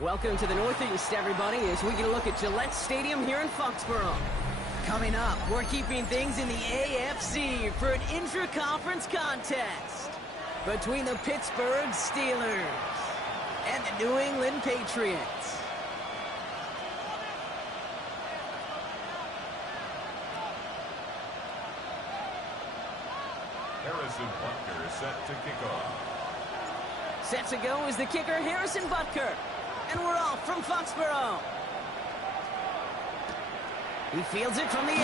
Welcome to the Northeast, everybody, as we get a look at Gillette Stadium here in Foxborough. Coming up, we're keeping things in the AFC for an intra-conference contest between the Pittsburgh Steelers and the New England Patriots. Harrison Butker is set to kick off. Set to go is the kicker, Harrison Butker. And we're off from Foxborough. He fields it from the 8.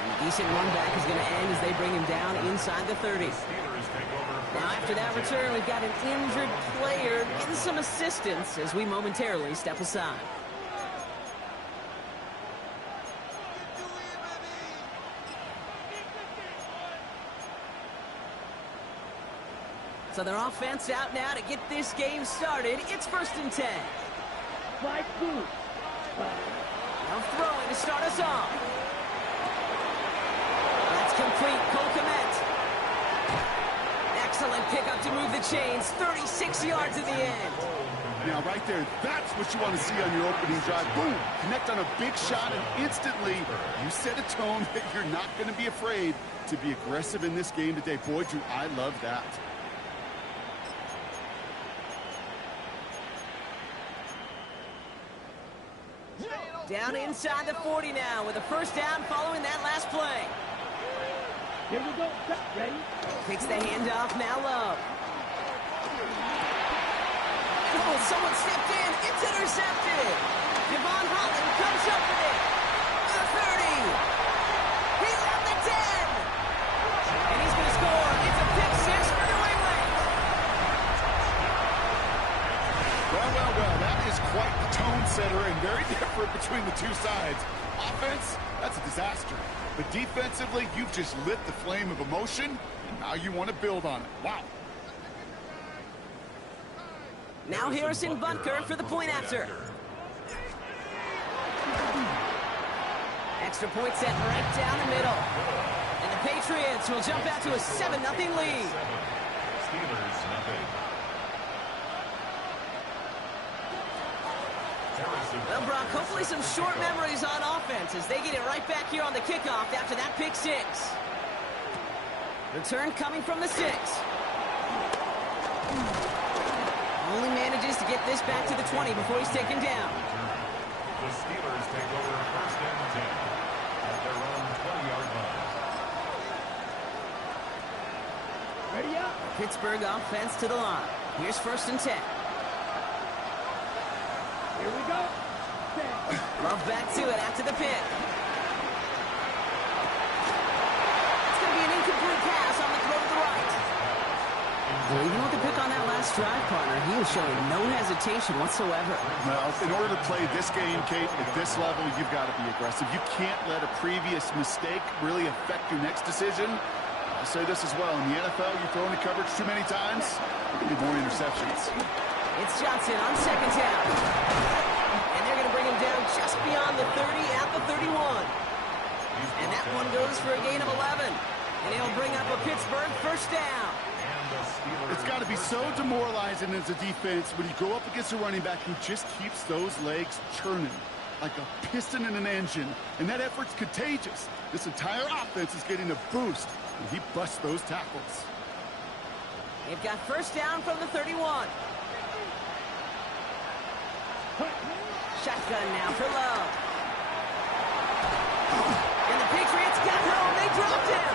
And a decent run back is going to end as they bring him down inside the 30. Now after that return, we've got an injured player getting some assistance as we momentarily step aside. So their offense out now to get this game started. It's 1st and 10. Now throwing to start us off. That's complete. Cole Kmet. Excellent pickup to move the chains. 36 yards at the end. Now right there, that's what you want to see on your opening drive. Boom! Connect on a big shot, and instantly you set a tone that you're not going to be afraid to be aggressive in this game today. Boy, Drew, I love that. Down inside the 40 now with a first down following that last play. Here we go. Ready? Takes the handoff now low. Oh, someone stepped in. It's intercepted. Devon Holland comes up with it. The 30. He left the 10. And he's going to score. It's a pick 6 for New England. Well, that is quite the tone setter and very different between the two sides. Offense, that's a disaster. But defensively, you've just lit the flame of emotion, and now you want to build on it. Wow. Now Harrison Butker for the point after. Extra point set right down the middle. And the Patriots will jump out to a 7-0 lead. Steelers nothing. Well, Brock, hopefully some short memories on offense as they get it right back here on the kickoff after that pick 6. Return coming from the 6. Only manages to get this back to the 20 before he's taken down. The Steelers take over 1st and 10 at their own 20-yard line. Ready up. Pittsburgh offense to the line. Here's 1st and 10. Here we go. Love back to it after the pick. It's going to be an incomplete pass on the throw to the right. Well, even with the pick on that last drive, partner, he was showing no hesitation whatsoever. Well, in order to play this game, Kate, at this level, you've got to be aggressive. You can't let a previous mistake really affect your next decision. I'll say this as well. In the NFL, you throw into coverage too many times, you get more interceptions. It's Johnson on 2nd down. And they're going to bring him down just beyond the 30 at the 31. And that one goes for a gain of 11. And he'll bring up a Pittsburgh 1st down. It's got to be so demoralizing as a defense when you go up against a running back who just keeps those legs churning like a piston in an engine. And that effort's contagious. This entire offense is getting a boost when he busts those tackles. They've got 1st down from the 31. Shotgun now for Love. And the Patriots got home. They dropped him.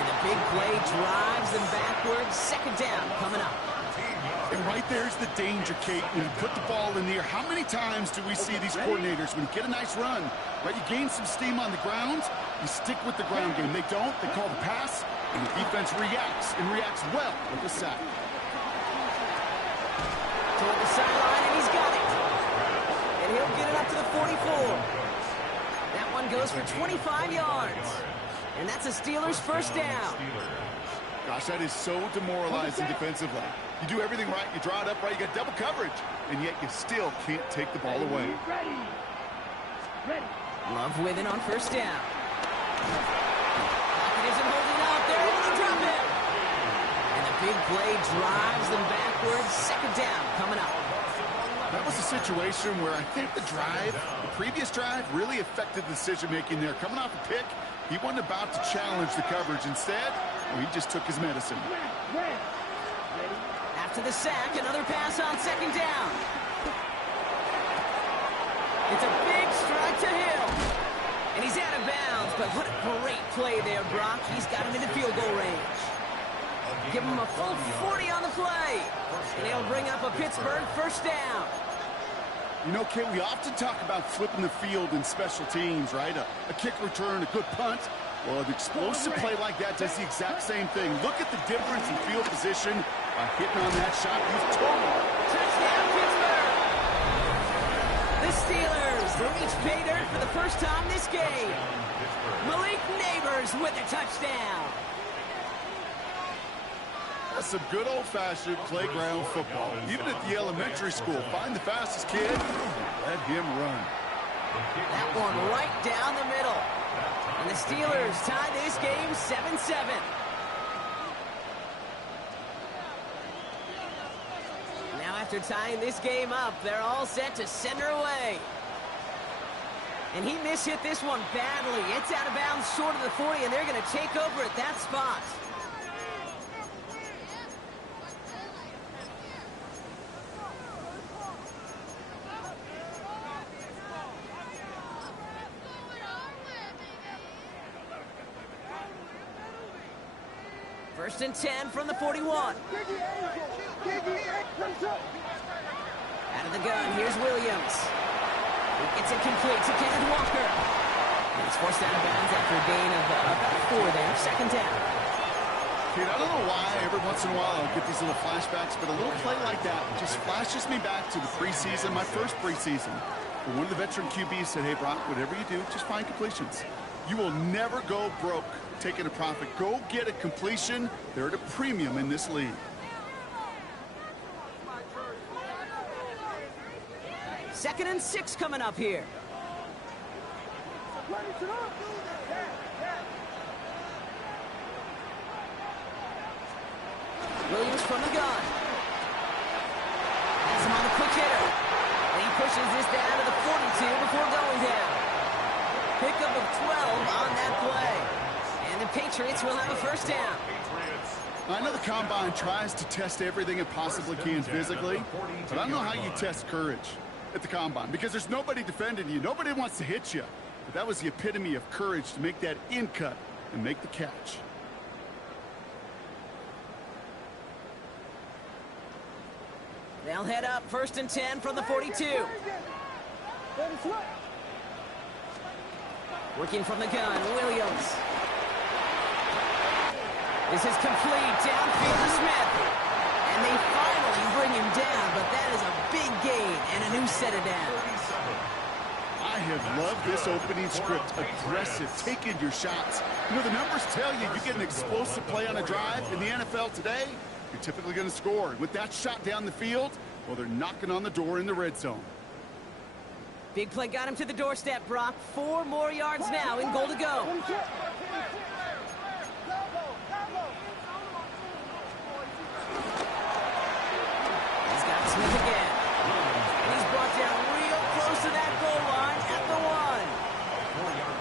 And the big play drives them backwards. 2nd down coming up. And right there's the danger, Kate. When you put the ball in the air, how many times do we see these coordinators, when you get a nice run, right, you gain some steam on the ground, you stick with the ground game. They don't. They call the pass, and the defense reacts, and reacts well with the sack. Toward the sideline, and he's got it. And he'll get it up to the 44. That one goes for 25 yards. And that's a Steelers 1st down. Gosh, that is so demoralizing defensively. You do everything right, you draw it up right, you got double coverage, and yet you still can't take the ball away. Ready. Love with it on 1st down. Pocket isn't holding up. They're able to drop it. And the Big play drives them backwards. Second down coming up. That was a situation where I think the previous drive, really affected the decision-making there. Coming off a pick, he wasn't about to challenge the coverage. Instead, he just took his medicine. After the sack, another pass on second down. It's a big strike to Hill. And he's out of bounds, but what a great play there, Brock. He's got him into field goal range. Give him a full 40 on the play. And he'll bring up a Pittsburgh first down. You know, Kay, we often talk about flipping the field in special teams, right? A kick return, a good punt. Well, an explosive play like that does the exact same thing. Look at the difference in field position by hitting on that shot. He's total. Touchdown, Pittsburgh! The Steelers reach pay dirt for the first time this game. Malik Neighbors with a touchdown. That's some good old-fashioned playground football. Even at the elementary school, find the fastest kid, let him run. That one right down the middle. And the Steelers tie this game 7-7. Now after tying this game up, they're all set to send her away. And he mishit this one badly. It's out of bounds short of the 40, and they're going to take over at that spot. First and 10 from the 41. Out of the gun, here's Williams. He gets it complete to Kenneth Walker. He's forced out of bounds after a gain of about 4 there. Second down. Dude, I don't know why every once in a while I'll get these little flashbacks, but a little play like that just flashes me back to the preseason, my first preseason. When one of the veteran QBs said, hey, Brock, whatever you do, just find completions. You will never go broke taking a profit. Go get a completion. They're at a premium in this league. Second and 6 coming up here. Williams from the gun. Has him on the quick hitter. And he pushes this down to the 42 before going down. Pickup of 12 on that play. And the Patriots will have a first down. I know the Combine tries to test everything it possibly can physically, but I don't know how you test courage at the Combine, because there's nobody defending you. Nobody wants to hit you. But that was the epitome of courage to make that in cut and make the catch. They'll head up first and 10 from the 42. Working from the gun, Williams. This is complete downfield to Smith. And they finally bring him down, but that is a big gain and a new set of downs. I have loved this opening script. Aggressive, taking your shots. You know, the numbers tell you get an explosive play on a drive in the NFL today, you're typically going to score. With that shot down the field, well, they're knocking on the door in the red zone. Big play got him to the doorstep, Brock. 4 more yards now in goal to go. He's got Smith again. And he's brought down real close to that goal line at the 1.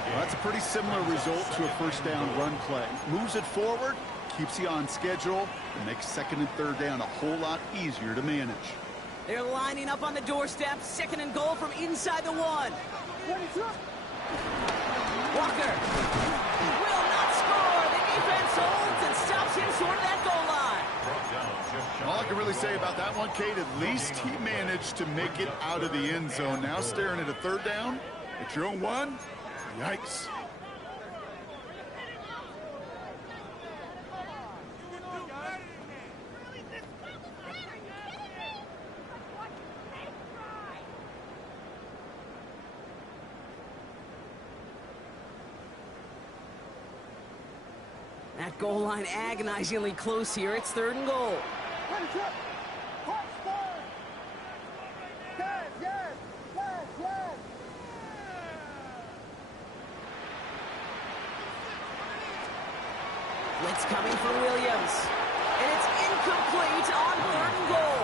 Well, that's a pretty similar result to a first down run play. Moves it forward, keeps you on schedule, and makes second and third down a whole lot easier to manage. They're lining up on the doorstep. Second and goal from inside the 1. Walker will not score. The defense holds and stops him short of that goal line. All I can really say about that one, Kate, at least he managed to make it out of the end zone. Now staring at a third down at your own 1. Yikes. That goal line agonizingly close here. It's third and goal. Blitz coming for Williams. And it's incomplete on 3rd and goal.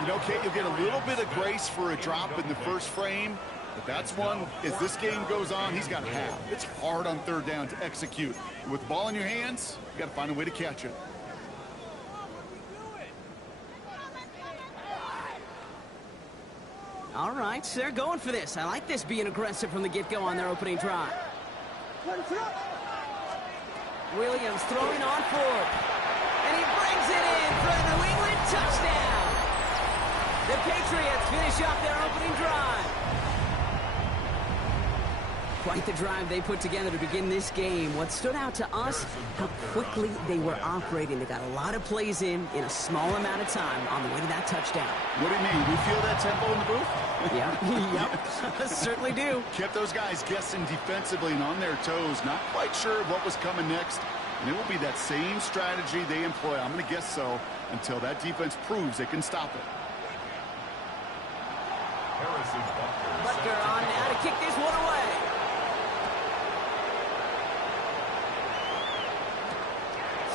You know, Kate, you'll get a little bit of grace for a drop in the first frame, but that's one, as this game goes on, he's got to have. It's hard on 3rd down to execute. With the ball in your hands, you got to find a way to catch it. All right, so they're going for this. I like this being aggressive from the get-go on their opening drive. Williams throwing on 4th. And he brings it in for a New England touchdown. The Patriots finish off their opening drive. Quite the drive they put together to begin this game. What stood out to us, how quickly they were operating. They got a lot of plays in a small amount of time on the way to that touchdown. What do you mean? We feel that tempo in the booth? Yeah, yep, certainly do. Kept those guys guessing defensively and on their toes, not quite sure what was coming next. And it will be that same strategy they employ, I'm going to guess so, until that defense proves they can stop it. Butker on now to kick this one away.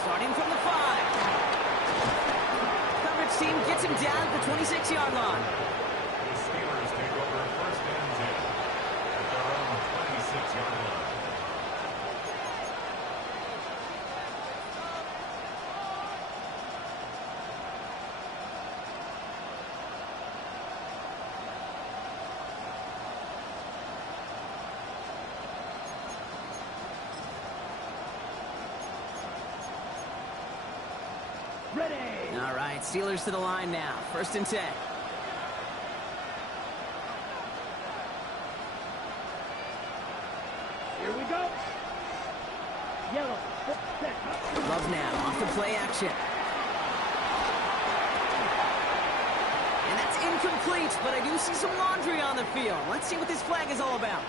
Starting from the 5. Coverage team gets him down at the 26-yard line. The Steelers take over 1st and 10 at their own 26-yard line. Ready. All right, Steelers to the line now. 1st and 10. Here we go. Yellow. Set. Love now off the play action. And that's incomplete, but I do see some laundry on the field. Let's see what this flag is all about.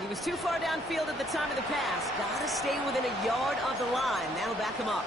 He was too far downfield at the time of the pass. Gotta stay within a yard of the line. That'll back him up.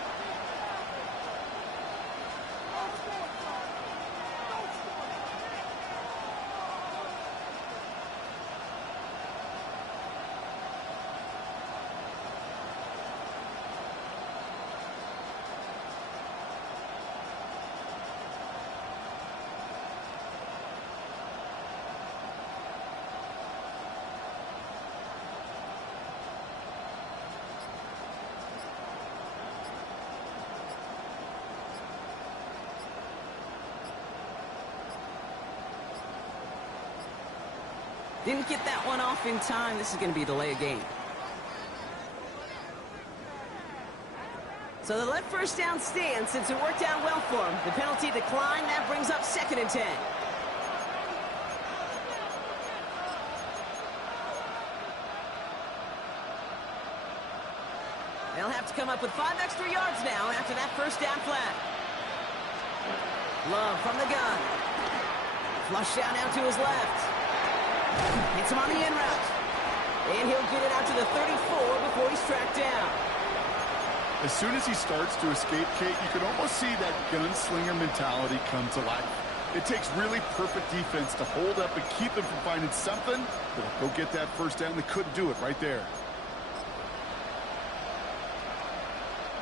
Didn't get that one off in time. This is going to be a delay of game. So they let 1st down stand since it worked out well for him. The penalty declined. That brings up 2nd and 10. They'll have to come up with 5 extra yards now after that 1st down flag. Love from the gun. Flush down out to his left. Hits him on the in route. And he'll get it out to the 34 before he's tracked down. As soon as he starts to escape, Kate, you can almost see that gunslinger mentality come to life. It takes really perfect defense to hold up and keep him from finding something that'll go get that 1st down. They couldn't do it right there.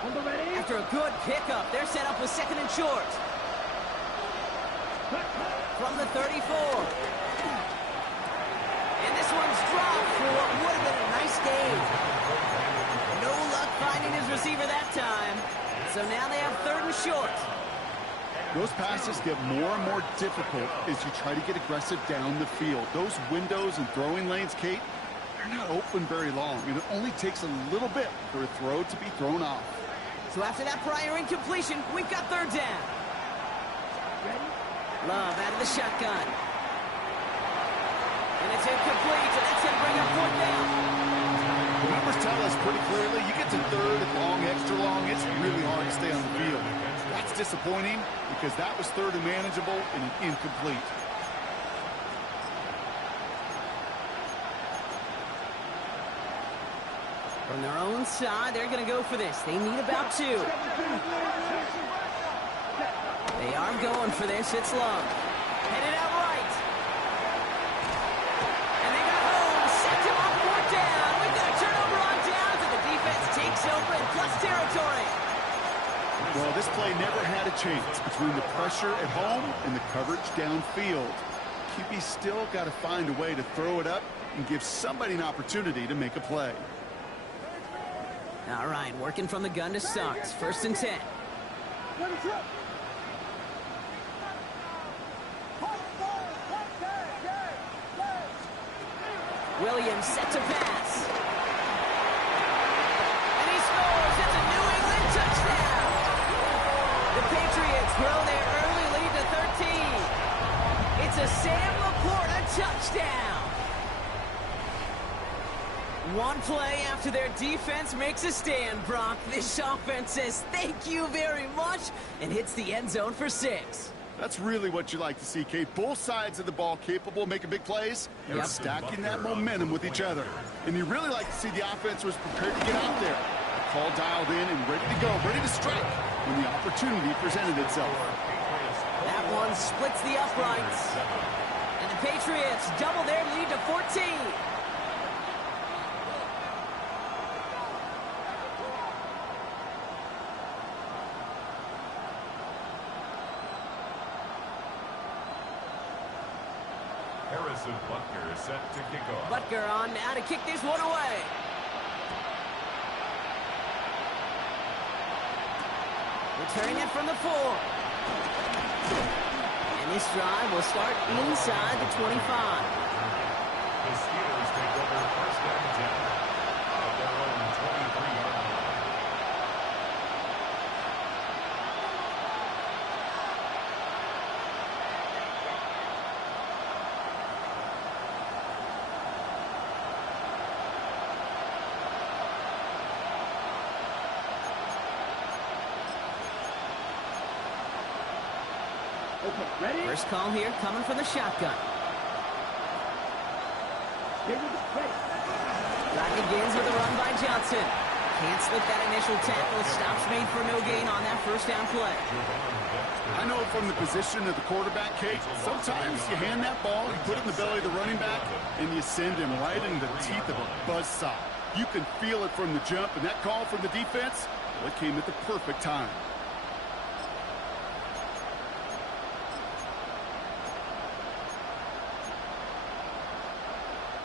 On the ready. After a good pickup, they're set up with 2nd and short. From the 34. And this one's dropped for what would have been a nice game. No luck finding his receiver that time. So now they have 3rd and short. Those passes get more and more difficult as you try to get aggressive down the field. Those windows and throwing lanes, Kate, they're not open very long. And it only takes a little bit for a throw to be thrown off. So after that prior incompletion, we've got 3rd down. Love out of the shotgun. And it's incomplete, and that's going to bring up 4th down. The numbers tell us pretty clearly, you get to 3rd and long, extra long, it's really hard to stay on the field. That's disappointing because that was 3rd and manageable and an incomplete. From their own side, they're going to go for this. They need about 2. They are going for this. It's Love. Headed out right. And they got home. Sent him off 4th down. We've got a turnover on downs, and the defense takes this play never had a chance between the pressure at home and the coverage downfield. QB still got to find a way to throw it up and give somebody an opportunity to make a play. All right, working from the gun to start. 1st and 10. Williams set to pass. And he scores. It's a New England touchdown. The Patriots grow their early lead to 13. It's a Sam Laporta touchdown. One play after their defense makes a stand, Brock. This offense says thank you very much and hits the end zone for 6. That's really what you like to see, Kate. Both sides of the ball capable of making big plays and stacking that momentum with each other. And you really like to see the offense was prepared to get out there. The call dialed in and ready to go, ready to strike when the opportunity presented itself. That one splits the uprights. And the Patriots double their lead to 14. Harrison Butker is set to kick off. Butker on now to kick this one away. Returning it from the 4. And this drive will start inside the 25. The Steelers take over 1st and 10 at their own 23-yard line. Okay, ready? First call here coming from the shotgun. Ready. Drive begins with a run by Johnson. Can't slip that initial tackle. Stops made for no gain on that first down play. I know from the position of the quarterback, Kate, sometimes you hand that ball, you put it in the belly of the running back, and you send him right into the teeth of a buzzsaw. You can feel it from the jump, and that call from the defense, well, it came at the perfect time.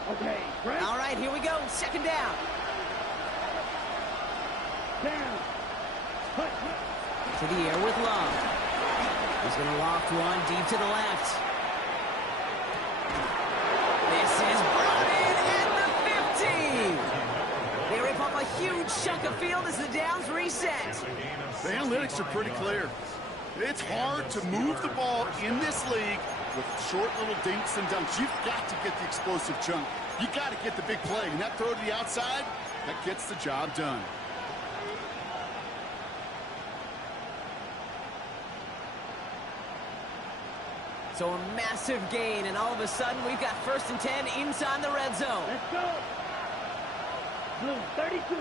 Okay, Frank. All right, here we go. 2nd down. Down. Cut. To the air with Love. He's going to loft one deep to the left. This is brought in at the 50. They rip up a huge chunk of field as the downs reset. The analytics are pretty clear. It's hard to move the ball in this league with short little dinks and dunks. You've got to get the explosive chunk. You got to get the big play. And that throw to the outside, that gets the job done. So a massive gain, and all of a sudden we've got 1st and 10 inside the red zone. Let's go. Blue 32.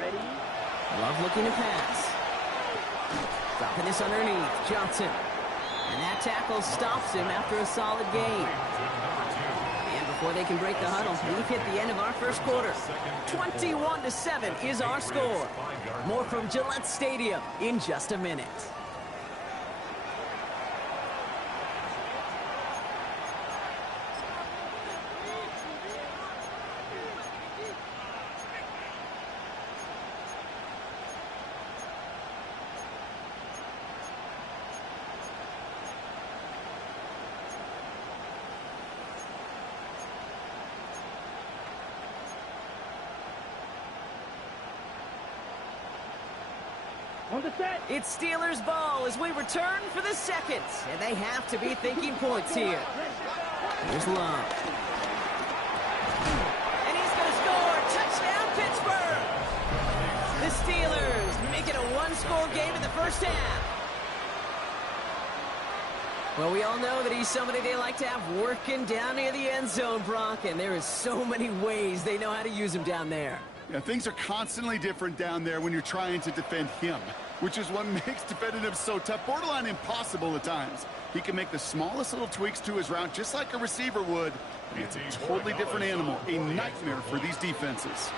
Ready. Love looking to pass. Dropping this underneath. Johnson. And that tackle stops him after a solid gain. And before they can break the huddle, we've hit the end of our first quarter. 21-7 is our score. More from Gillette Stadium in just a minute. On the set. It's Steelers ball as we return for the 2nd. And they have to be thinking points here. Here's Love. And he's going to score. Touchdown, Pittsburgh. The Steelers make it a one-score game in the first half. Well, we all know that he's somebody they like to have working down near the end zone, Brock. And there is so many ways they know how to use him down there. Yeah, things are constantly different down there when you're trying to defend him, which is what makes defending him so tough, borderline impossible at times. He can make the smallest little tweaks to his route just like a receiver would, and it's a totally different animal, a nightmare for these defenses.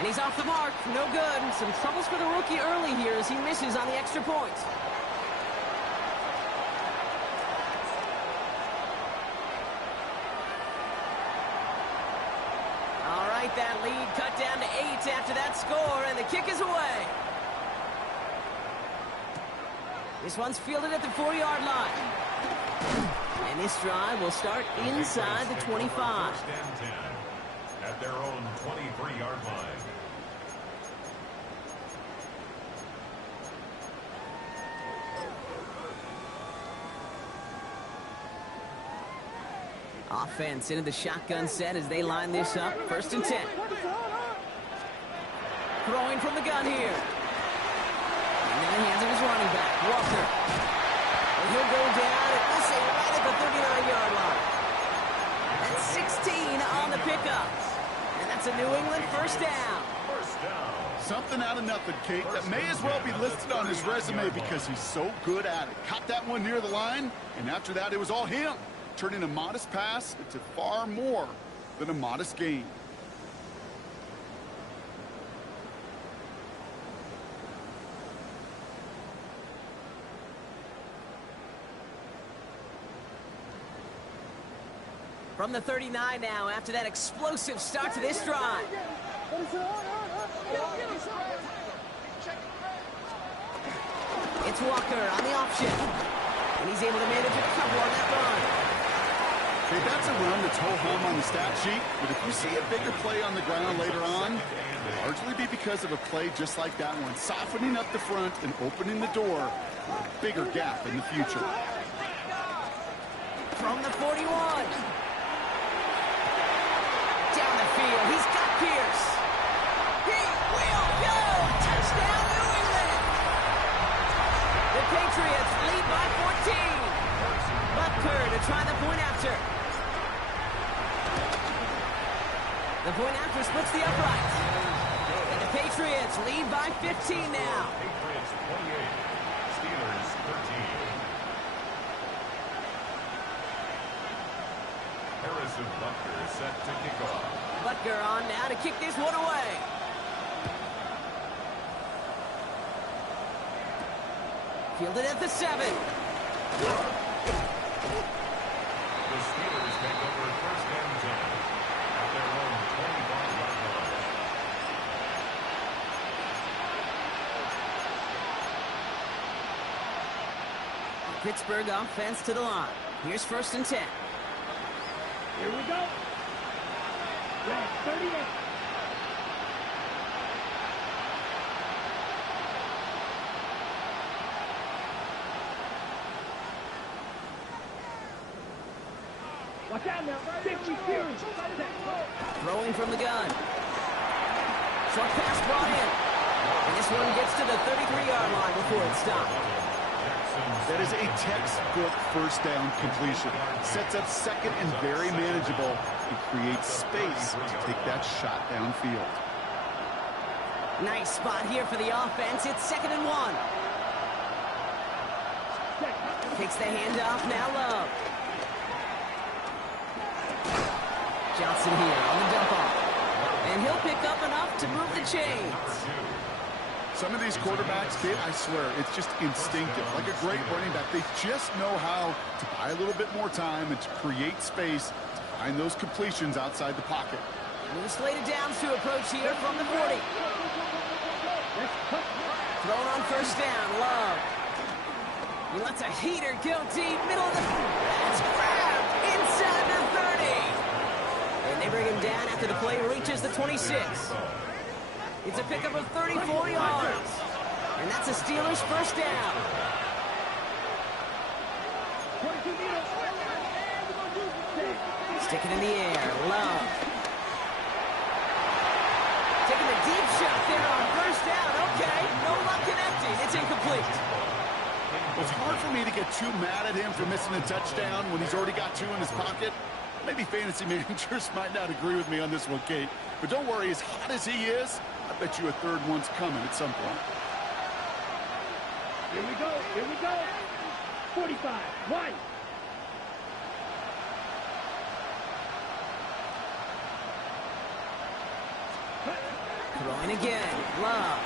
And he's off the mark. No good. Some troubles for the rookie early here as he misses on the extra point. All right, that lead cut down to 8 after that score, and the kick is away. This one's fielded at the 4-yard line. And this drive will start inside the 25. First and 10 at their own 23-yard line. Offense into the shotgun set as they line this up. First and 10. Throwing from the gun here. And in the hands of his running back, Walker. And he'll go down and we'll say right at the 39-yard line. That's 16 on the pickup. And that's a New England first down. First down. Something out of nothing, Kate. That may as well be listed on his resume because he's so good at it. Caught that one near the line, and after that, it was all him. Turning a modest pass into far more than a modest gain. From the 39 now after that explosive start to this drive. It's Walker on the option. And he's able to manage a couple on that run. Hey, that's a run that's ho-hum on the stat sheet, but if you see a bigger play on the ground later on, it'll largely be because of a play just like that one, softening up the front and opening the door for a bigger gap in the future. From the 41. Down the field, he's got Pierce. He will go! Touchdown, New England! The Patriots lead by 14. Butker to try the point after. The point after splits the upright. And the Patriots lead by 15 now. Patriots 28, Steelers 13. Harrison Butker is set to kick off. Butker on now to kick this one away. Fielded at the 7. The Steelers take over first and 10 at their own 25-yard line. Pittsburgh offense to the line. Here's first and 10. Here we go. Red 38. Watch out now. 50 series. Throwing from the gun. Short pass brought in. And this one gets to the 33-yard line before it stopped. That is a textbook first down completion. Sets up second and very manageable and creates space to take that shot downfield. Nice spot here for the offense. It's 2nd and 1. Takes the handoff, now Love. Johnson here on the dump off. And he'll pick up enough to move the chains. Some of these quarterbacks, Kate, I swear, it's just instinctive. Like a great running back, they just know how to buy a little bit more time and to create space to find those completions outside the pocket. And the slated downs to approach here from the 40. Thrown on first down, Love. He lets a heater go deep, middle of the... That's grabbed inside the 30. And they bring him down after the play reaches the 26. It's a pickup of 34 yards. And that's a Steelers first down. Stick it in the air. Love. Taking a deep shot there on first down. Okay, no luck connecting. It's incomplete. Well, it's hard for me to get too mad at him for missing a touchdown when he's already got 2 in his pocket. Maybe fantasy managers might not agree with me on this one, Kate. But don't worry, as hot as he is, I bet you a third one's coming at some point. Here we go. Here we go. 45. One. Throwing Going again. Love.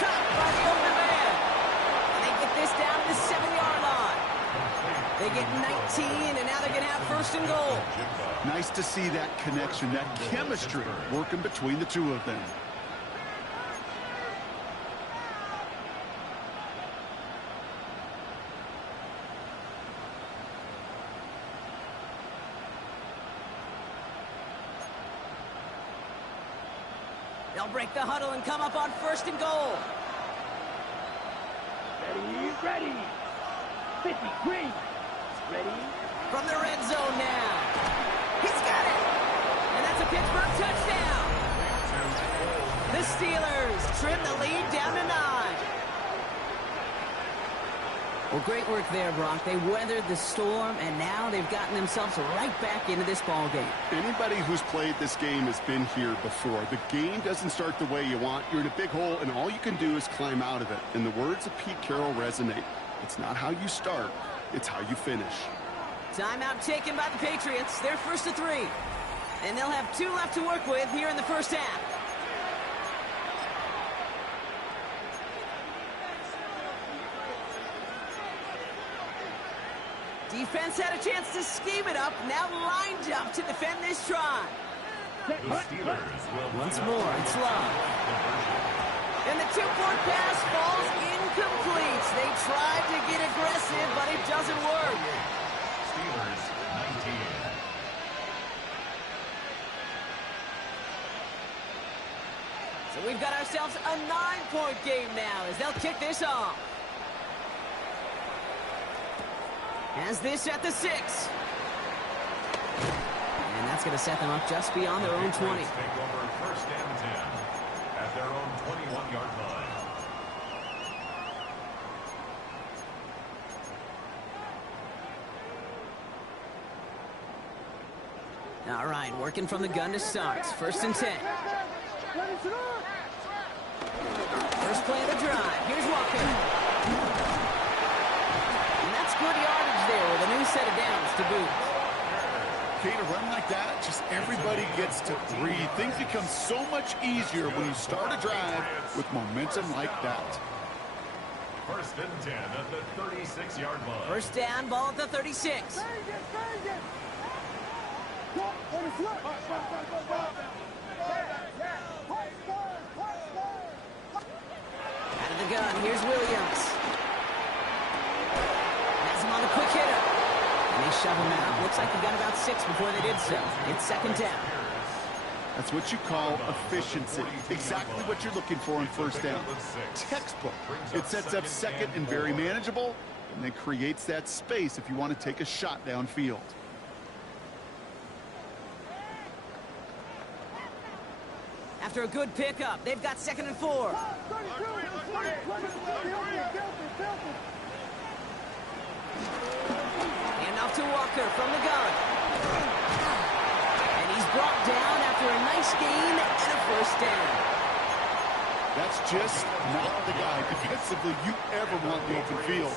Cut by the open man. And they get this down to the 7-yard line. They get 19, and now they're going to have first and goal. Nice to see that connection, that chemistry working between the two of them. They'll break the huddle and come up on first and goal. Ready. 50, green. Ready. From the red zone now. He's got it. And that's a Pittsburgh touchdown. The Steelers trim the lead down to 9. Well, great work there, Brock. They weathered the storm, and now they've gotten themselves right back into this ball game. Anybody who's played this game has been here before. The game doesn't start the way you want. You're in a big hole, and all you can do is climb out of it. And the words of Pete Carroll resonate. It's not how you start, it's how you finish. Timeout taken by the Patriots. They're first to 3. And they'll have 2 left to work with here in the first half. Defense had a chance to scheme it up, now lined up to defend this try. The Steelers will Once more, it's Love. And the 2-point pass falls incomplete. They tried to get aggressive, but it doesn't work. Steelers 19. So we've got ourselves a 9-point game now as they'll kick this off. Has this at the 6. And that's going to set them up just beyond their own 20. Take over first and 10 at their own 21-yard line. All right, working from the gun to start. First and 10. First play of the drive. Here's Walker. And that's good yardage there with a new set of downs to boot. Okay, to run like that, just everybody gets to breathe. Things become so much easier when you start a drive with momentum like that. First and 10 at the 36-yard line. First down, ball at the 36. Out of the gun, here's Williams. Has him on the quick hitter. And they shove him out. Looks like they got about 6 before they did so. It's second down. That's what you call efficiency. Exactly what you're looking for in first down. Textbook. It sets up second and very manageable, and then creates that space if you want to take a shot downfield. After a good pickup, they've got second and 4. And off to Walker from the gun. And he's brought down after a nice gain and a first down. That's just not the guy defensively you ever want in the open field.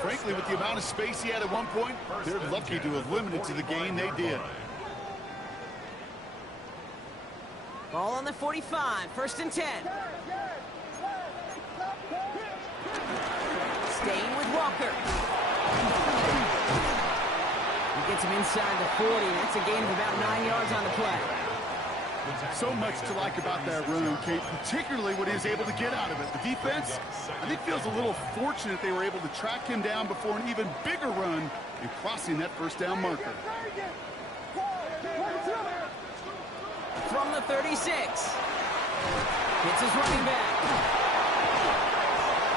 Frankly, with the amount of space he had at one point, they're lucky to have limited to the gain they did. Ball on the 45, first and 10. Staying with Walker. He gets him inside the 40. That's a gain of about 9 yards on the play. So much to like about that run, Kate, particularly what he was able to get out of it. The defense, I think, feels a little fortunate they were able to track him down before an even bigger run and crossing that first down marker. From the 36. Hits his running back.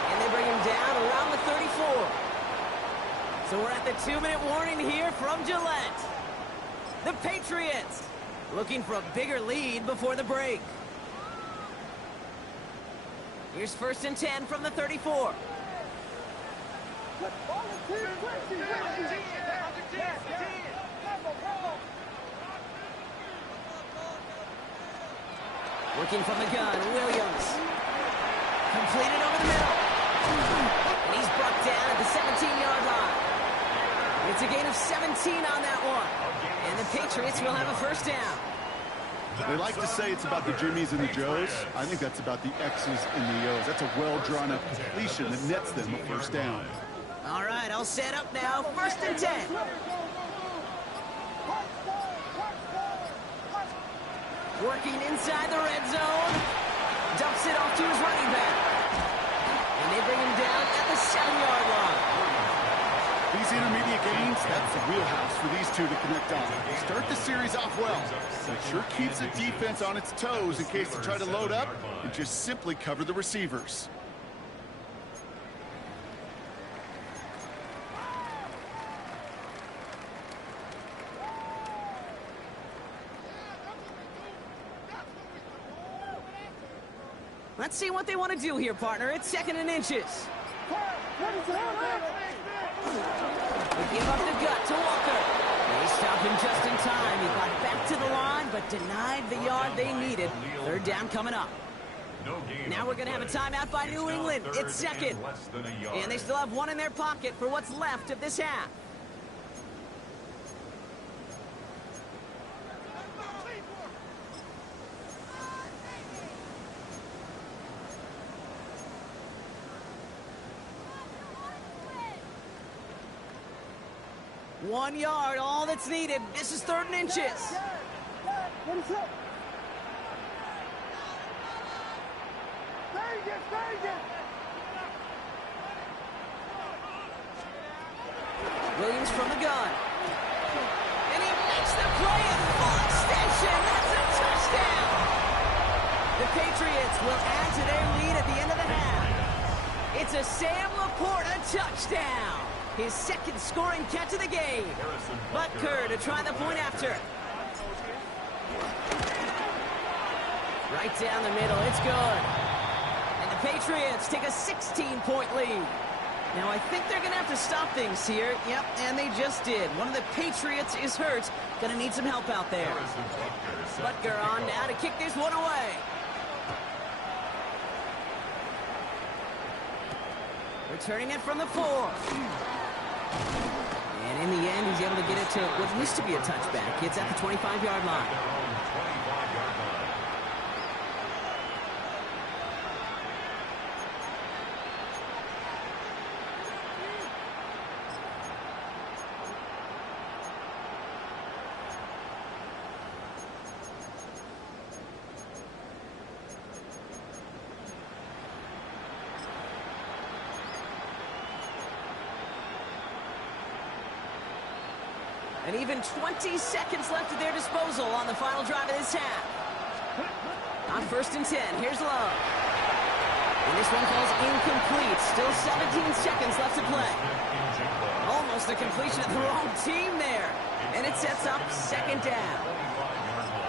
And they bring him down around the 34. So we're at the 2-minute warning here from Gillette. The Patriots looking for a bigger lead before the break. Here's first and 10 from the 34. Working from the gun, Williams. Completed over the middle. And he's brought down at the 17-yard line. It's a gain of 17 on that one. And the Patriots will have a first down. They like to say it's about the Jimmies and the Joes. I think that's about the X's and the O's. That's a well-drawn-up completion that nets them a first down. All right, I'll set up now. 1st and 10. Working inside the red zone. Dumps it off to his running back. And they bring him down at the 7-yard line. These intermediate gains, that's the wheelhouse for these two to connect on. Start the series off well. That sure keeps the defense on its toes in case they try to load up and just simply cover the receivers. Let's see what they want to do here, partner. It's 2nd and inches. They give up the gut to Walker. They stop him just in time. He got back to the line, but denied the yard they needed. 3rd down coming up. Now we're going to have a timeout by New England. It's 2nd. And they still have 1 in their pocket for what's left of this half. One yard, all that's needed. This is 3rd and inches. Williams from the gun. And he makes the play in full extension. That's a touchdown. The Patriots will add to their lead at the end of the half. It's a Sam Laporta touchdown. His 2nd scoring catch of the game. Butker to try the point after. Right down the middle, it's good. And the Patriots take a 16-point lead. Now, I think they're going to have to stop things here. Yep, and they just did. One of the Patriots is hurt. Going to need some help out there. Butker on now to kick this one away. Returning it from the 4. And in the end, he's able to get it to what used to be a touchback. It's at the 25-yard line. And even 20 seconds left at their disposal on the final drive of this half. On 1st and 10, here's Love. And this one falls incomplete. Still 17 seconds left to play. Almost a completion of the wrong team there. And it sets up 2nd down.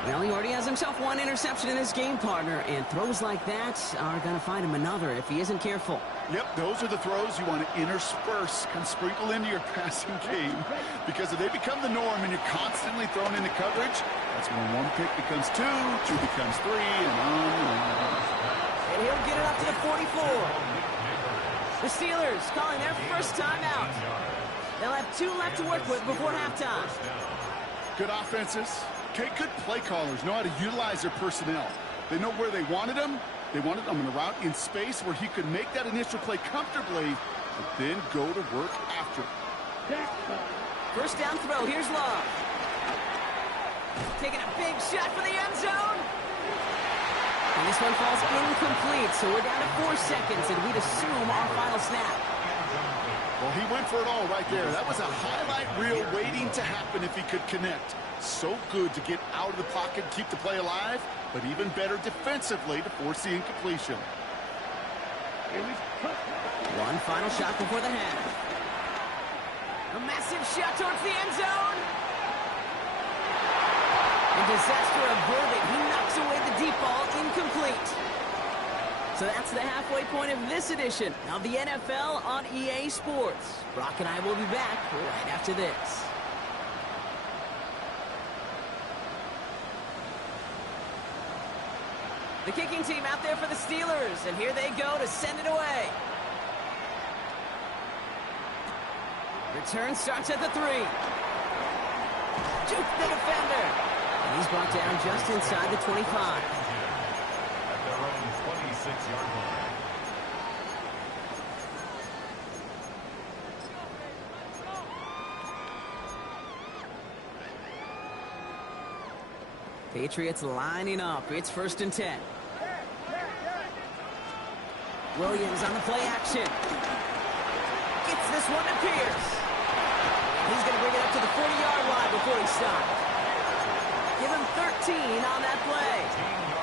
Well, he already has himself 1 interception in his game, partner. And throws like that are going to find him another if he isn't careful. Yep, those are the throws you want to intersperse, kind of sprinkle into your passing game. Because if they become the norm and you're constantly thrown into coverage, that's when 1 pick becomes 2, 2 becomes 3, and on and on. And he'll get it up to the 44. The Steelers calling their first timeout. They'll have 2 left to work with before halftime. Good offenses. Okay, good play callers know how to utilize their personnel. They know where they wanted them. They wanted him in a route in space where he could make that initial play comfortably, but then go to work after. 1st down throw. Here's Love. Taking a big shot for the end zone. And this one falls incomplete, so we're down to 4 seconds, and we'd assume our final snap. Well, he went for it all right there. That was a highlight reel waiting to happen if he could connect. So good to get out of the pocket, keep the play alive, but even better defensively to force the incompletion. One final shot before the half. A massive shot towards the end zone. And disaster averted. He knocks away the deep ball, incomplete. So that's the halfway point of this edition of the NFL on EA Sports. Brock and I will be back right after this. The kicking team out there for the Steelers, and here they go to send it away. Return starts at the 3. Juke the defender. He's brought down just inside the 25. At their own 26-yard line. Patriots lining up. It's 1st and 10. Williams on the play action. Gets this one to Pierce. He's going to bring it up to the 40-yard line before he stops. Give him 13 on that play.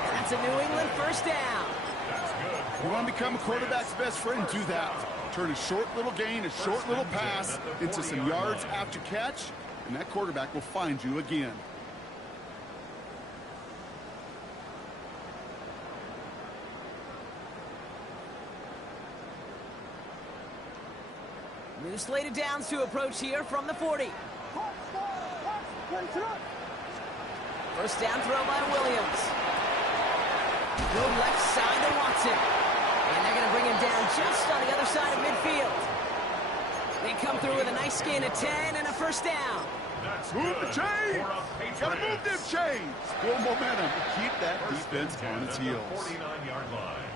And that's a New England 1st down. You want to become a quarterback's best friend, do that. Turn a short little gain, a short little pass into some yards after catch, and that quarterback will find you again. New slated downs to approach here from the 40. 1st down throw by Williams. Go left side to Watson. And they're going to bring him down just on the other side of midfield. They come through with a nice gain of 10 and a 1st down. Move the chains! Gotta move them chains! Build momentum. Keep that defense on its heels. 49-yard line.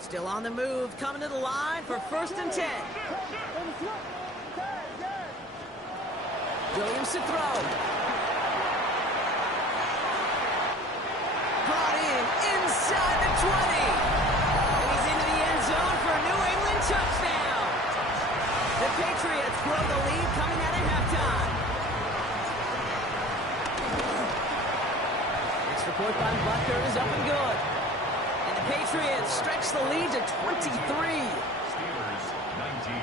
Still on the move, coming to the line for 1st and 10. Williams to throw. Brought in inside the 20. And he's into the end zone for a New England touchdown. The Patriots grow the lead coming out at halftime. Extra point by Butker is up and good. And the Patriots stretch the lead to 23. Steelers 19.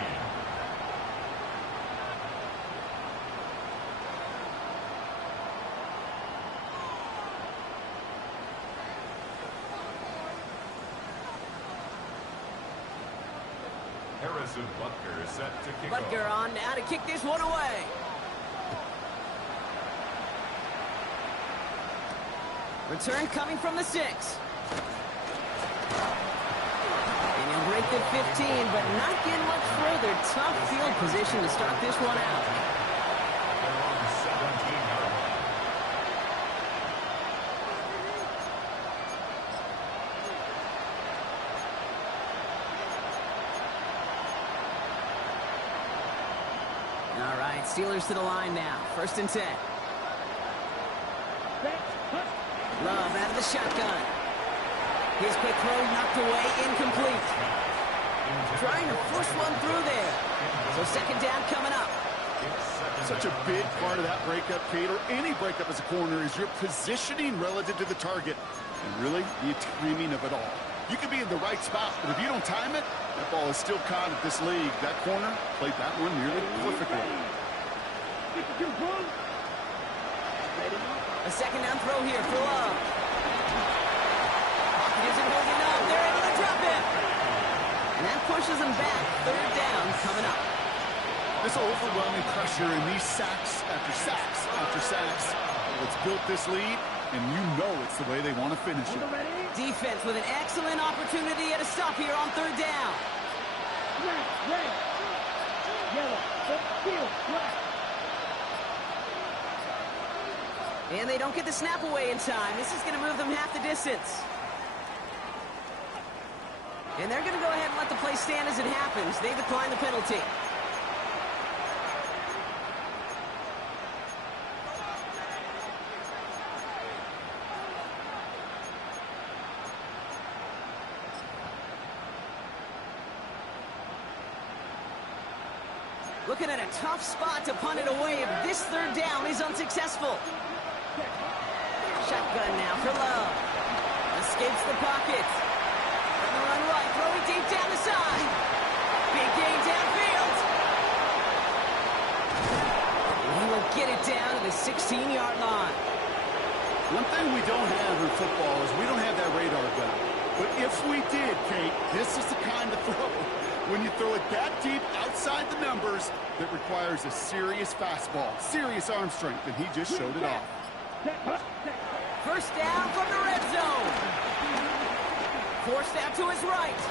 Harrison Butker is set to kick Butker off. on now to kick this one away. Return coming from the 6. And he'll break the 15, but not get much further. Tough field position to start this one out. They're on the 17-yard line. All right, Steelers to the line now. 1st and 10. Love out of the shotgun. His quick throw knocked away, incomplete. Trying to force one through there. So 2nd down coming up. Such a big part of that breakup, Kate, or any breakup as a corner, is your positioning relative to the target. And really, the timing of it all. You can be in the right spot, but if you don't time it, that ball is still caught at this league. That corner played that one nearly perfectly. A 2nd down throw here for Love. He isn't holding up. They're able to drop him. And that pushes him back. 3rd down coming up. This overwhelming pressure and these sacks after sacks after sacks, it's built this lead, and you know it's the way they want to finish it. Defense with an excellent opportunity at a stop here on 3rd down. Red. Yellow. Field. Black. And they don't get the snap away in time. This is going to move them half the distance. And they're going to go ahead and let the play stand as it happens. They decline the penalty. Looking at a tough spot to punt it away if this 3rd down is unsuccessful. Shotgun now for Love. Escapes the pocket. On the run right, throwing deep down the side. Big gain downfield. He will get it down to the 16-yard line. One thing we don't have in football is we don't have that radar gun. But if we did, Kate, this is the kind of throw, when you throw it that deep outside the numbers, that requires a serious fastball, serious arm strength, and he just showed it off. 1st down from the red zone. Forced out to his right.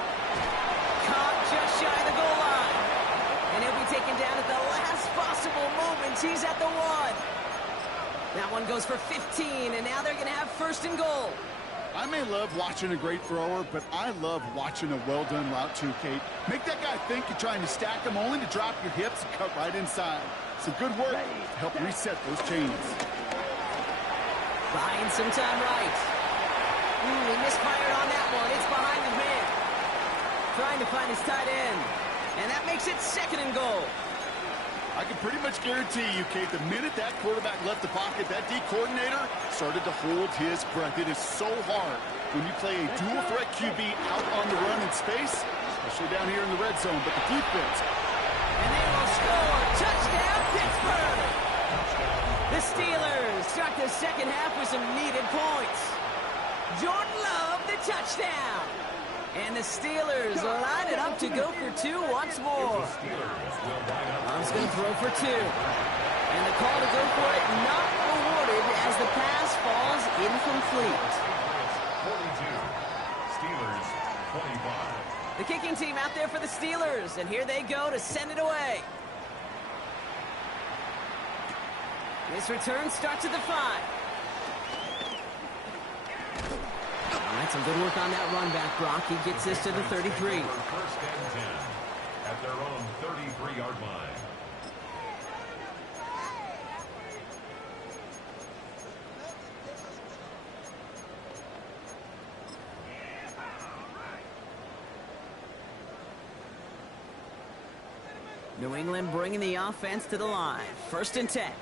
Caught just shy of the goal line. And he'll be taken down at the last possible moment. He's at the 1. That one goes for 15, and now they're going to have first and goal. I may love watching a great thrower, but I love watching a well-done route too, Kate. Make that guy think you're trying to stack him, only to drop your hips and cut right inside. Some good work to help reset those chains. Buying some time right. He misfired on that one. It's behind the man. Trying to find his tight end. And that makes it second and goal. I can pretty much guarantee you, Kate, the minute that quarterback left the pocket, that D coordinator started to hold his breath. It is so hard when you play a dual-threat QB out on the run in space, especially down here in the red zone. But the defense... And they will score. Touchdown, Pittsburgh! The Steelers start the second half with some needed points. Jordan Love, the touchdown. And the Steelers line it up to go for two once more. Love's going to throw for two. And the call to go for it not awarded as the pass falls incomplete. 42. Steelers 25. The kicking team out there for the Steelers. And here they go to send it away. This return starts at the 5. All right, some good work on that run back, Brock. He gets this to the 33. First and 10 at their own 33-yard line. New England bringing the offense to the line. First and 10.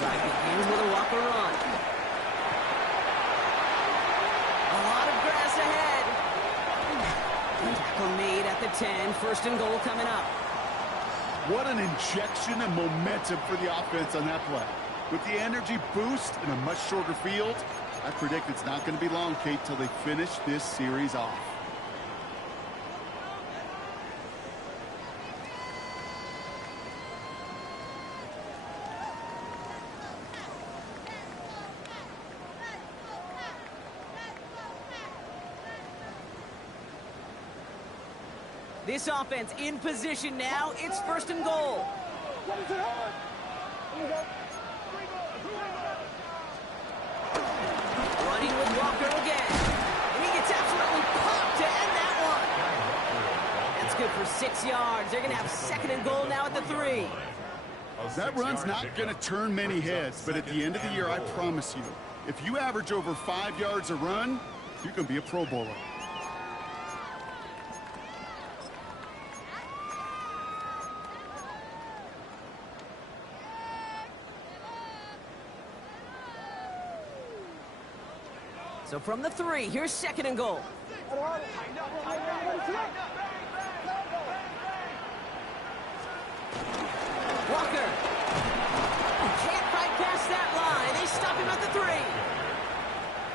Drive begins with a walker run. A lot of grass ahead. Tackle made at the 10. First and goal coming up. What an injection and momentum for the offense on that play. With the energy boost in a much shorter field, I predict it's not going to be long, Kate, till they finish this series off. This offense in position now. It's first and goal. Running with Walker again. And he gets absolutely popped to end that one. That's good for 6 yards. They're going to have second and goal now at the 3. That run's not going to turn many heads, but at the end of the year, I promise you, if you average over 5 yards a run, you're going to be a Pro Bowler. So from the 3, here's second and goal. Walker. Can't fight past that line. They stop him at the 3.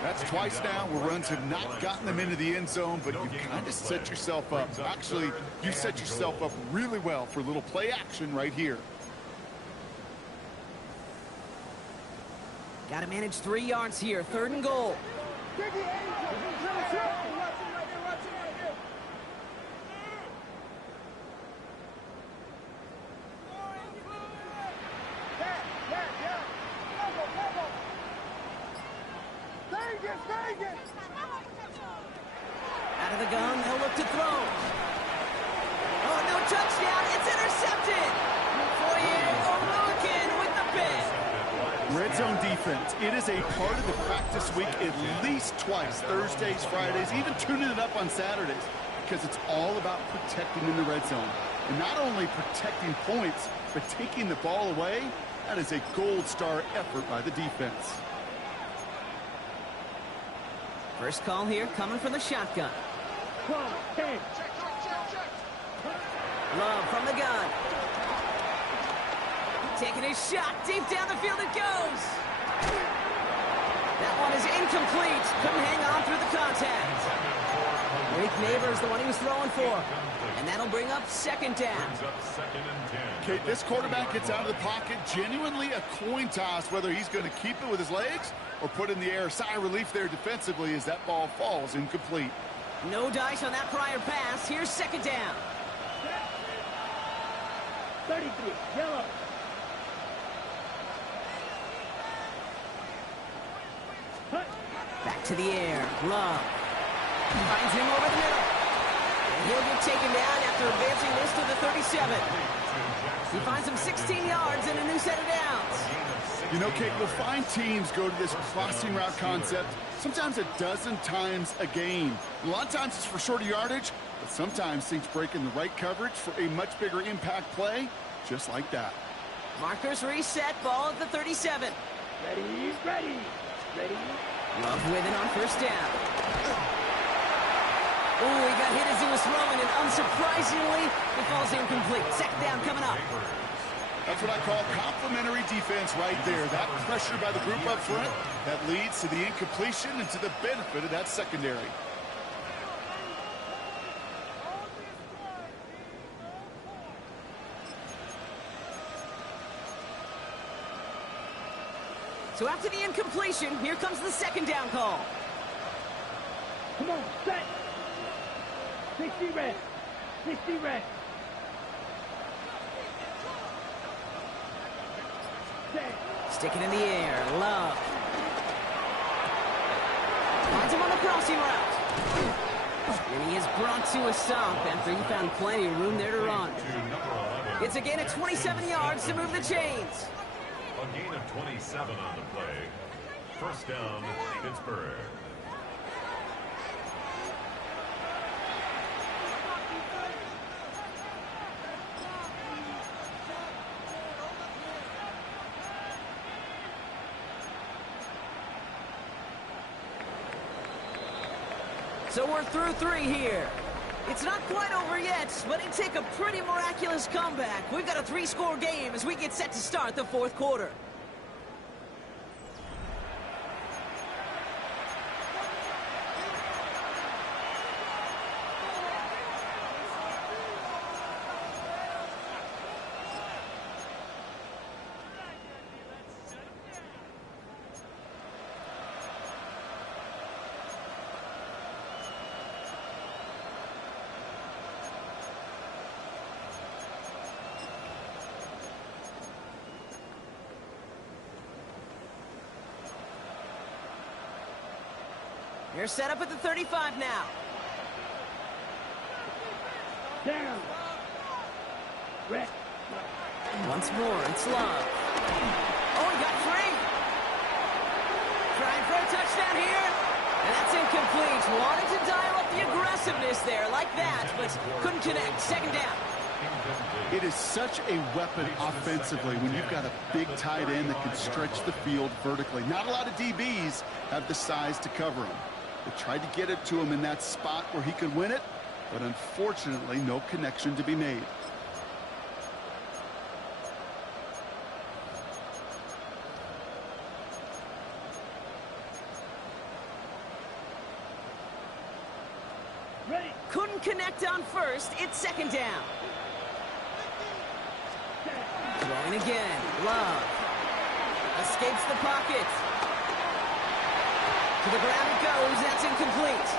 That's twice now where runs have not gotten them into the end zone, but you've kind of set yourself up. Actually, you've set yourself up really well for a little play action right here. Got to manage 3 yards here. Third and goal. Out of the gun, they'll look to throw. Oh, no touchdown. It's intercepted. With the pick. Red zone defense. It is a part of the practice week at least twice, Thursdays, Fridays, even tuning it up on Saturdays, because it's all about protecting in the red zone. And not only protecting points, but taking the ball away. That is a gold star effort by the defense. First call here coming from the shotgun. Love from the gun. Taking his shot. Deep down the field it goes. That one is incomplete. Couldn't hang on through the contact. Great Neighbors, the one he was throwing for. And that'll bring up second down. Brings up 2nd and 10. Okay, this quarterback gets out of the pocket, genuinely a coin toss, whether he's going to keep it with his legs or put in the air. Sigh of relief there defensively as that ball falls incomplete. No dice on that prior pass. Here's second down. 33, yellow. Hut. Back to the air. Love. Finds him over the middle. And he'll get taken down after advancing this to the 37. He finds him 16 yards and a new set of downs. You know, Kate, you'll find teams go to this crossing route concept sometimes a dozen times a game. A lot of times it's for shorter yardage, but sometimes things break in the right coverage for a much bigger impact play, just like that. Markers reset, ball at the 37. Ready, ready, ready. Love with it on first down. Oh, he got hit as he was throwing, and unsurprisingly, it falls incomplete. Second down coming up. That's what I call complimentary defense right there. That pressure by the group up front, that leads to the incompletion and to the benefit of that secondary. So after the incompletion, here comes the second down call. Come on, set. 60 red. 60 red. Set. Stick it in the air. Love. Finds him on the crossing route. And he is brought to a stop after he found plenty of room there to run. It's a gain of 27 yards to move the chains. A gain of 27 on the play. First down, Pittsburgh. So we're through 3 here. It's not quite over yet, but it take a pretty miraculous comeback. We've got a 3-score game as we get set to start the 4th quarter. They're set up at the 35 now. Down. Red. Once more, it's Love. Oh, he got free. Trying for a touchdown here. And that's incomplete. Wanted to dial up the aggressiveness there like that, but couldn't connect. Second down. It is such a weapon offensively when you've got a big tight end that can stretch the field vertically. Not a lot of DBs have the size to cover him. They tried to get it to him in that spot where he could win it, but unfortunately, no connection to be made. Ready. Couldn't connect on first. It's second down. Throwing again. Love. Escapes the pocket. To the ground it goes. That's incomplete.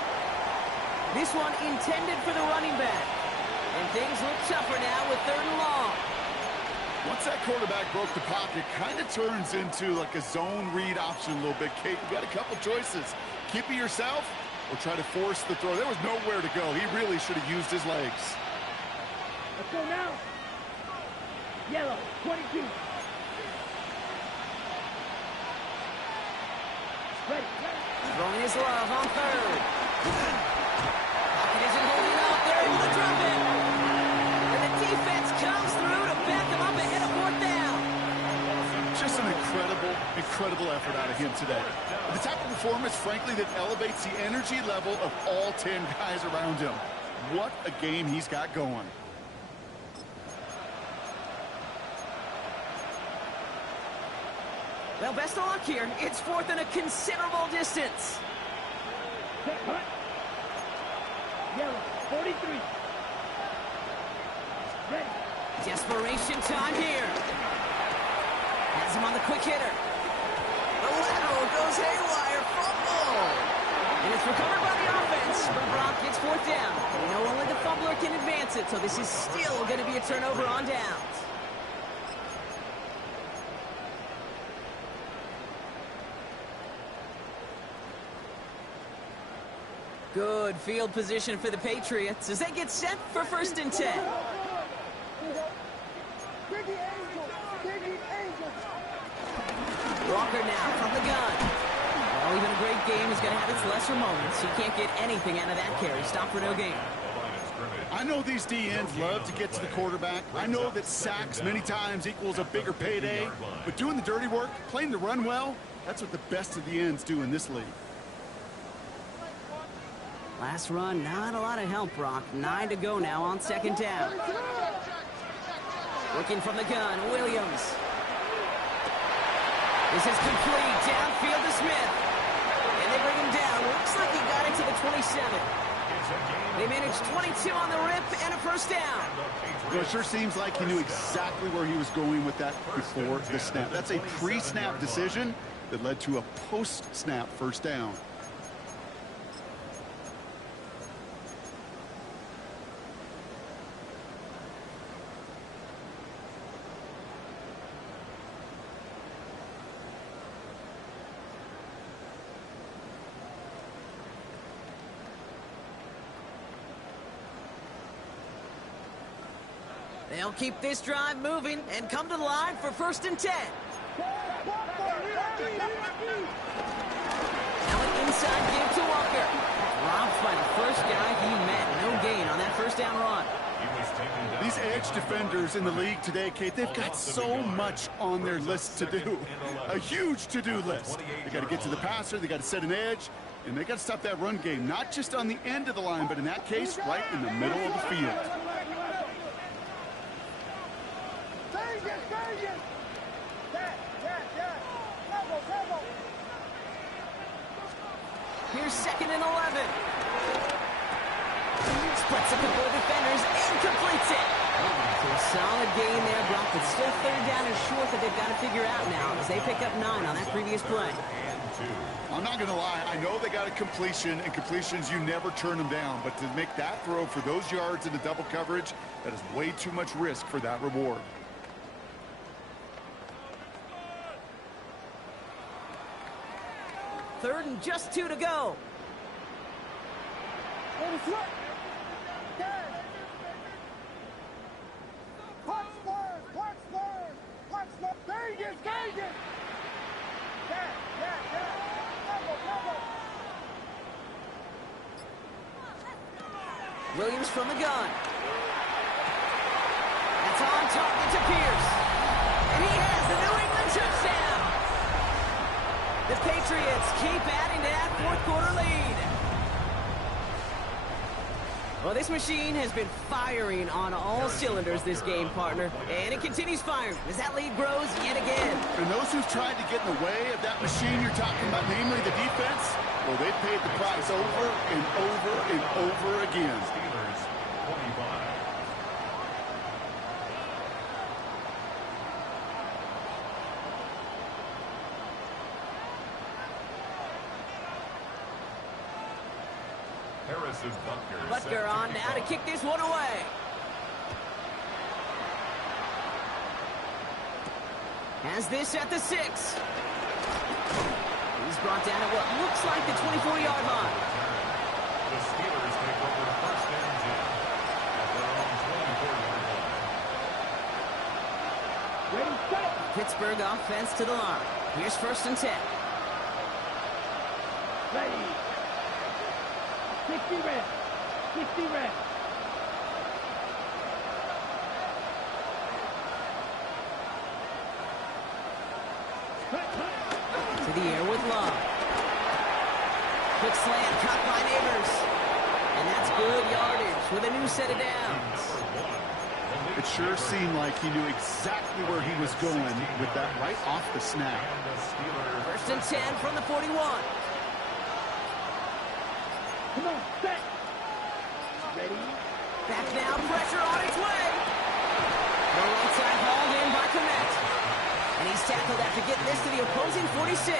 This one intended for the running back. And things look tougher now with 3rd and long. Once that quarterback broke the pocket, kind of turns into like a zone read option a little bit. Kate, you got a couple choices. Keep it yourself or try to force the throw. There was nowhere to go. He really should have used his legs. Let's go now. Yellow, 22. Ready. Throwing his Love on 3rd. Pocket isn't holding up. They're able to drop it. And the defense comes through to back them up ahead of 4th down. Just an incredible effort out of him today. The type of performance, frankly, that elevates the energy level of all 10 guys around him. What a game he's got going. Well, best of luck here. It's 4th and a considerable distance. Set, hut. Yellow, 43. Ready. Desperation time here. Has him on the quick hitter. The lateral goes haywire. Fumble. And it's recovered by the offense, but Brock gets fourth down. We know only the fumbler can advance it, so this is still going to be a turnover on downs. Good field position for the Patriots as they get set for 1st and 10. Walker now from the gun. Well, even a great game is going to have its lesser moments. You can't get anything out of that carry. Stop for no gain. I know these DNs love to get to the quarterback. I know that sacks many times equals a bigger payday. But doing the dirty work, playing the run well, that's what the best of the ends do in this league. Last run, not a lot of help, Brock. 9 to go now on 2nd down. Looking from the gun, Williams. This is complete, downfield to Smith. And they bring him down. Looks like he got it to the 27. They managed 22 on the rip and a 1st down. Well, it sure seems like he knew exactly where he was going with that before the snap. That's a pre-snap decision that led to a post-snap 1st down. They'll keep this drive moving and come to the line for 1st and 10. Now an inside give to Walker. Robbed by the first guy he met. No gain on that 1st down run. These edge defenders in the league today, Kate, they've got so much on their list to do. A huge to-do list. They got to get to the passer, they got to set an edge, and they got to stop that run game, not just on the end of the line, but in that case, right in the middle of the field. Here's 2nd and 11. Splits a couple of defenders and completes it. So a solid gain there, Brock, but still 3rd down and short that they've got to figure out now as they pick up 9 on that previous play. I'm not going to lie. I know they got a completion, and completions, you never turn them down. But to make that throw for those yards in the double coverage, that is way too much risk for that reward. Third and just 2 to go. Williams from the gun. That's on target to Pierce. And he has the New England touchdown. The Patriots keep adding to that 4th quarter lead. Well, this machine has been firing on all cylinders this game, partner. And it continues firing as that lead grows yet again. And those who've tried to get in the way of that machine you're talking about, namely the defense, well, they've paid the price over and over and over again. Steelers, 25. Harrison Butker on now to kick this one away. Has this at the 6. He's brought down at what looks like the 24-yard line. The Steelers take over 1st and 10 at their own 24-yard line. Ready, set. Pittsburgh offense to the line. Here's 1st and 10. Ready. 60 red. 60 red. To the air with Love. Quick slant caught by Neighbors. And that's good yardage with a new set of downs. It sure seemed like he knew exactly where he was going with that right off the snap. 1st and 10 from the 41. Come on, set. Back now, pressure on its way. The right side hauled in by Komet. And he's tackled after getting this to the opposing 46.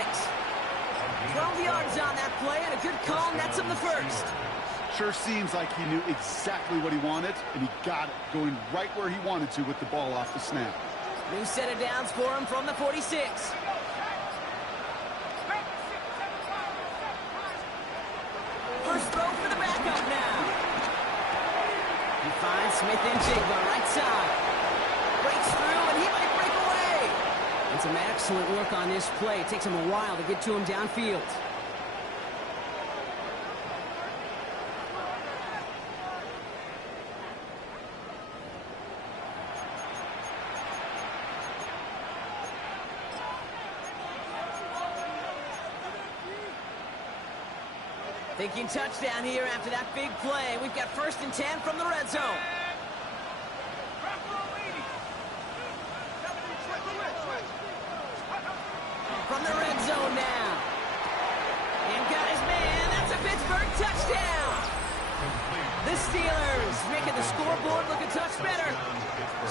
12 yards on that play, and a good call nets him the first. Sure seems like he knew exactly what he wanted, and he got it, going right where he wanted to with the ball off the snap. New set of downs for him from the 46. First throw for the backup now. He finds Smith-Njigba right side. Breaks through, and he might break away. And some excellent work on this play. It takes him a while to get to him downfield. Thinking touchdown here after that big play. We've got 1st and 10 from the red zone. From the red zone now. And got his man. That's a Pittsburgh touchdown. The Steelers making the scoreboard look a touch better.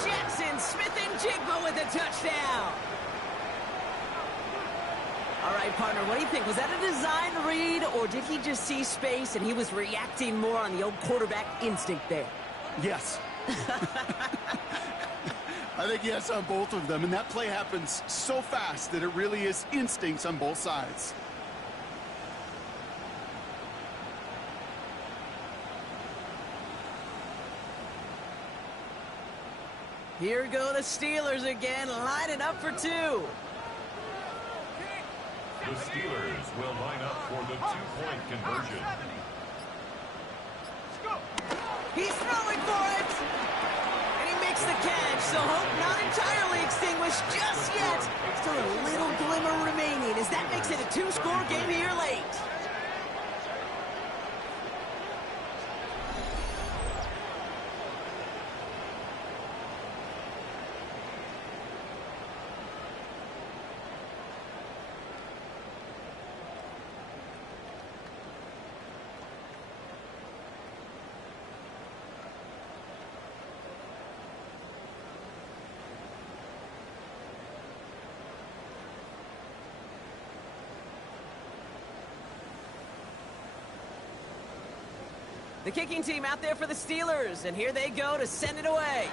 Jackson Smith-Njigba with a touchdown. All right, partner, what do you think? Was that a design read, or did he just see space and he was reacting more on the old quarterback instinct there? Yes. I think yes on both of them, and that play happens so fast that it really is instincts on both sides. Here go the Steelers again, lining up for two. The Steelers will line up for the two-point conversion. He's throwing for it. And he makes the catch, so hope not entirely extinguished just yet. Still a little glimmer remaining as that makes it a two-score game here late. The kicking team out there for the Steelers, and here they go to send it away.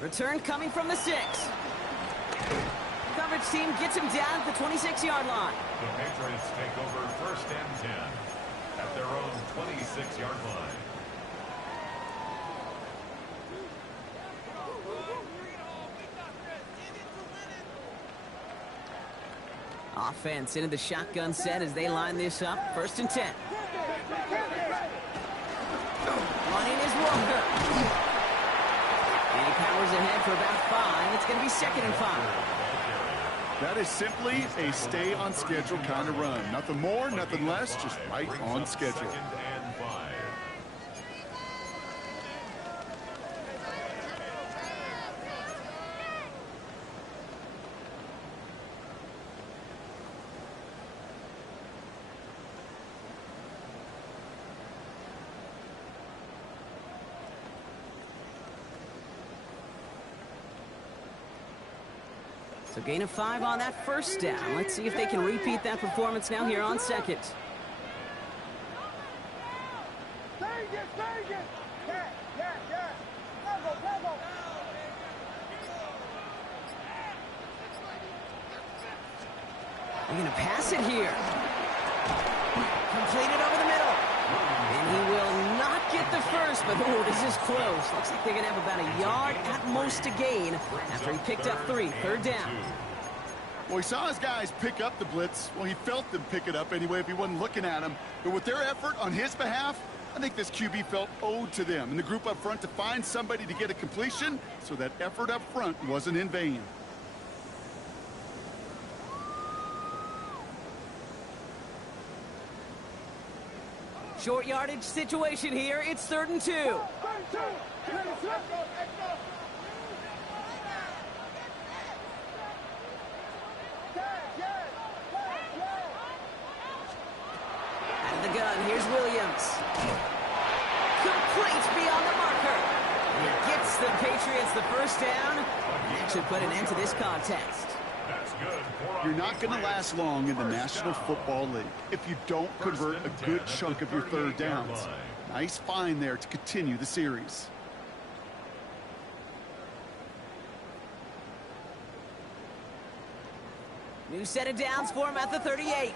Return coming from the 6. Coverage team gets him down at the 26-yard line. The Patriots take over 1st and 10 at their own 26-yard line. Offense into the shotgun set as they line this up. 1st and 10. Running is Walker. And he powers ahead for about 5. It's going to be 2nd and 5. That is simply a stay-on-schedule kind of run. Nothing more, nothing less, just right on schedule. 2nd and 5. So gain of 5 on that 1st down. Let's see if they can repeat that performance now here on 2nd. They're going to pass it here. Completed over the middle. And he will not get the first, but oh, this is close. Looks like they're going to have about a yard at most to gain after he picked up 3. 3rd down. Well, he saw his guys pick up the blitz. Well, he felt them pick it up anyway if he wasn't looking at him. But with their effort on his behalf, I think this QB felt owed to them and the group up front to find somebody to get a completion, so that effort up front wasn't in vain. Short yardage situation here. It's 3rd and 2. Out of the gun, here's Williams. gets the Patriots the first down. That should put an end to this contest. That's good. You're not going to last long in the National Football League if you don't convert a good chunk of your third downs. Nice find there to continue the series. New set of downs for him at the 38.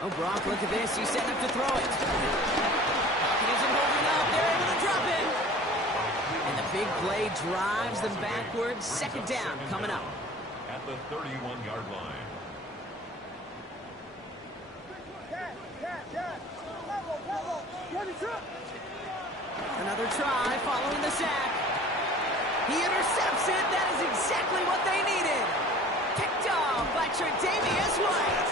Oh, Brock, look at this. He's setting up to throw it. He isn't holding up. They're able to drop it. And the big play drives them backwards. Second down coming up. At the 31-yard line. Another try following the sack. He intercepts it. That is exactly what they needed. Picked off by Tre'Davious White.